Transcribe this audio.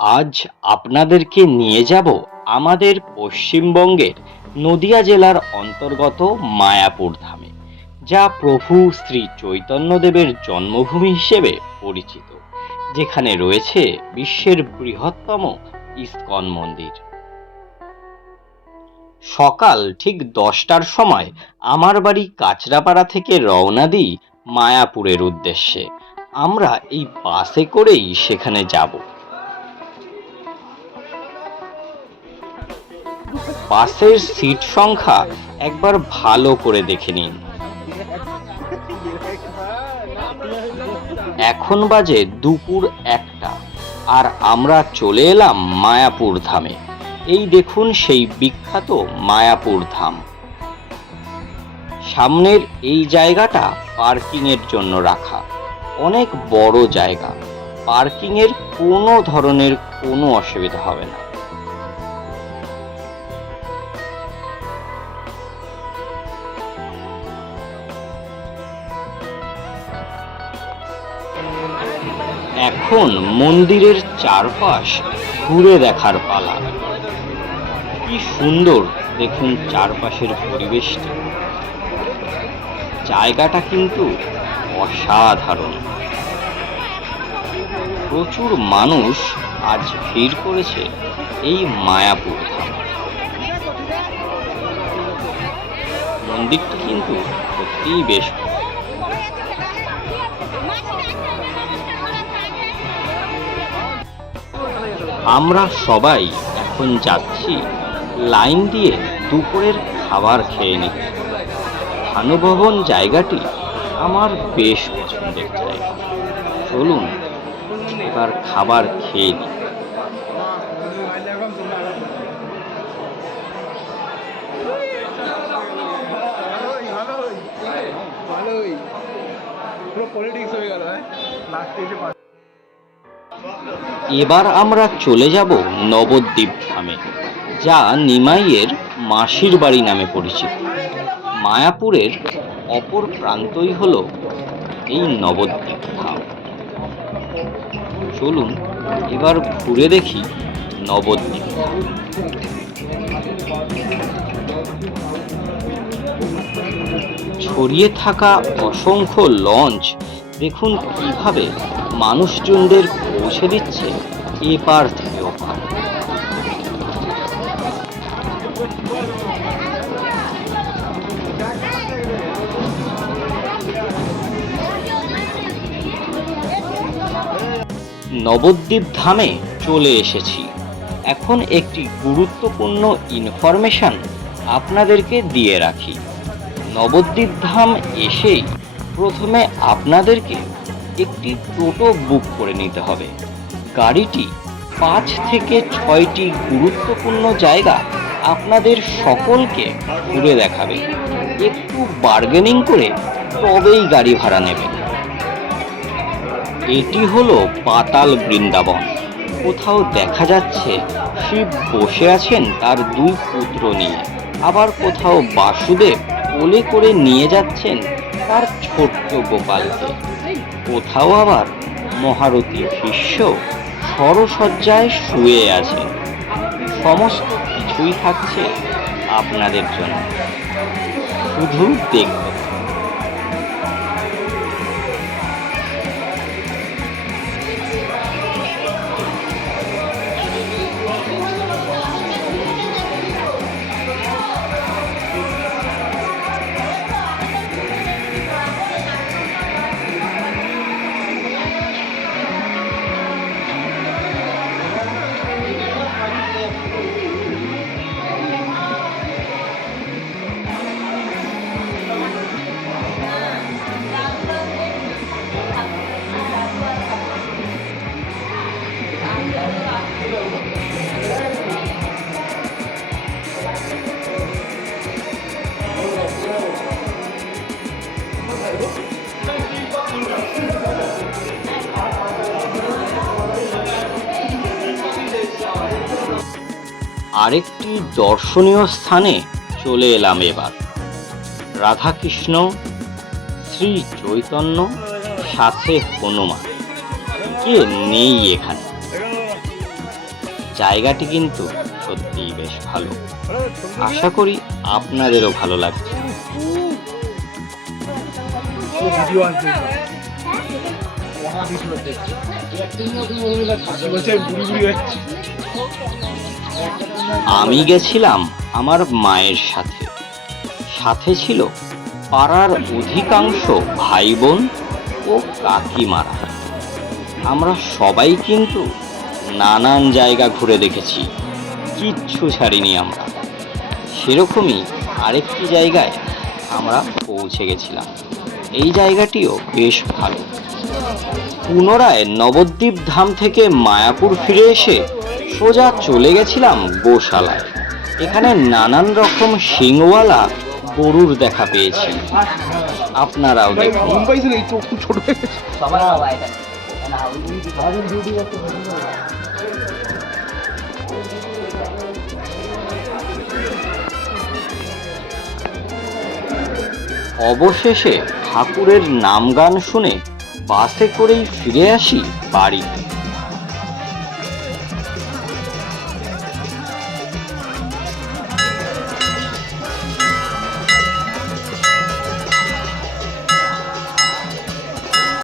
আজ আপনাদেরকে নিয়ে যাব আমাদের পশ্চিমবঙ্গের নদিয়া জেলার অন্তর্গত মায়াপুর ধামে, যা প্রভু শ্রী চৈতন্যদেবের জন্মভূমি হিসেবে পরিচিত, যেখানে রয়েছে বিশ্বের বৃহত্তম ইস্কন মন্দির। সকাল ঠিক 10টার সময় আমার বাড়ি কাঁচরাপাড়া থেকে রওনা দিই মায়াপুরের উদ্দেশ্যে। আমরা এই বাসে করেই সেখানে যাব। বাসের সিট সংখ্যা একবার ভালো করে দেখে নিন। এখন বাজে দুপুর 1টা, আর আমরা চলে এলাম মায়াপুর ধামে। এই দেখুন সেই বিখ্যাত মায়াপুর ধাম। সামনের এই জায়গাটা পার্কিং এর জন্য রাখা, অনেক বড় জায়গা। পার্কিং এর কোনো ধরনের কোনো অসুবিধা হবে না। এখন মন্দিরের চারপাশ ঘুরে দেখার পালা। কি সুন্দর দেখুন চারপাশের পরিবেশটি। জায়গাটা কিন্তু অসাধারণ। প্রচুর মানুষ আজ ভিড় করেছে এই মায়াপুর ধাম। মন্দিরটি কিন্তু সত্যিই বেশ বড়। আমরা সবাই এখন যাচ্ছি লাইন দিয়ে দুপুরের খাবার খেয়ে নিতে। ভানুভবন জায়গাটি আমার বেশ পছন্দের জায়গা। চলুন এবার খাবার খেয়ে নিই। এবার আমরা চলে যাব নবদ্বীপ ধামে, যা নিমাইয়ের মাসির বাড়ি নামে পরিচিত। মায়াপুরের অপর প্রান্তই হলো এই নবদ্বীপ ধাম। চলুন এবার ঘুরে দেখি নবদ্বীপ ধাম। ছড়িয়ে থাকা অসংখ্য লঞ্চ দেখুন কিভাবে মানুষজনদের পৌঁছে দিচ্ছে এপার থেকে ওপার। নবদ্বীপ ধামে চলে এসেছি। এখন একটি গুরুত্বপূর্ণ ইনফরমেশন আপনাদেরকে দিয়ে রাখি। নবদ্বীপ ধাম এসেই প্রথমে আপনাদেরকে একটি টোটো বুক করে নিতে হবে। গাড়িটি 5 থেকে 6টি গুরুত্বপূর্ণ জায়গা আপনাদের সকলকে ঘুরে দেখাবে। একটু বার্গেনিং করে তবেই গাড়ি ভাড়া নেবেন। এটি হলো পাতাল বৃন্দাবন। কোথাও দেখা যাচ্ছে শিব বসে আছেন তার 2 পুত্র নিয়ে, আবার কোথাও বাসুদেব কোলে করে নিয়ে যাচ্ছেন তার ছোট্ট গোপালকে। কোথাও আবার মহারথী ভীষ্ম সরসজ্জায় শুয়ে আছেন। সমস্ত কিছুই থাকছে আপনাদের জন্য, শুধু দেখতে। আরেকটি দর্শনীয় স্থানে চলে এলাম এবার। রাধাকৃষ্ণ, শ্রী চৈতন্য, সাথে হনুমান, কে নেই এখানে। জায়গাটি কিন্তু সত্যিই বেশ ভালো। আশা করি আপনাদেরও ভালো লাগবে। আমি গেছিলাম আমার মায়ের সাথে, সাথে ছিল পাড়ার অধিকাংশ ভাই বোন ও কাকিমারা। আমরা সবাই কিন্তু নানান জায়গা ঘুরে দেখেছি, কিচ্ছু ছাড়িনি আমরা। সেরকমই আরেকটি জায়গায় আমরা পৌঁছে গেছিলাম। এই জায়গাটিও বেশ ভালো। পুনরায় নবদ্বীপ ধাম থেকে মায়াপুর ফিরে এসে সোজা চলে গেছিলাম গোশালায়। এখানে নানান রকম শিংওয়ালা গরুর দেখা পেয়েছি, আপনারাও দেখুন। অবশেষে ঠাকুরের নাম গান শুনে বাসে করেই ফিরে আসি বাড়িতে।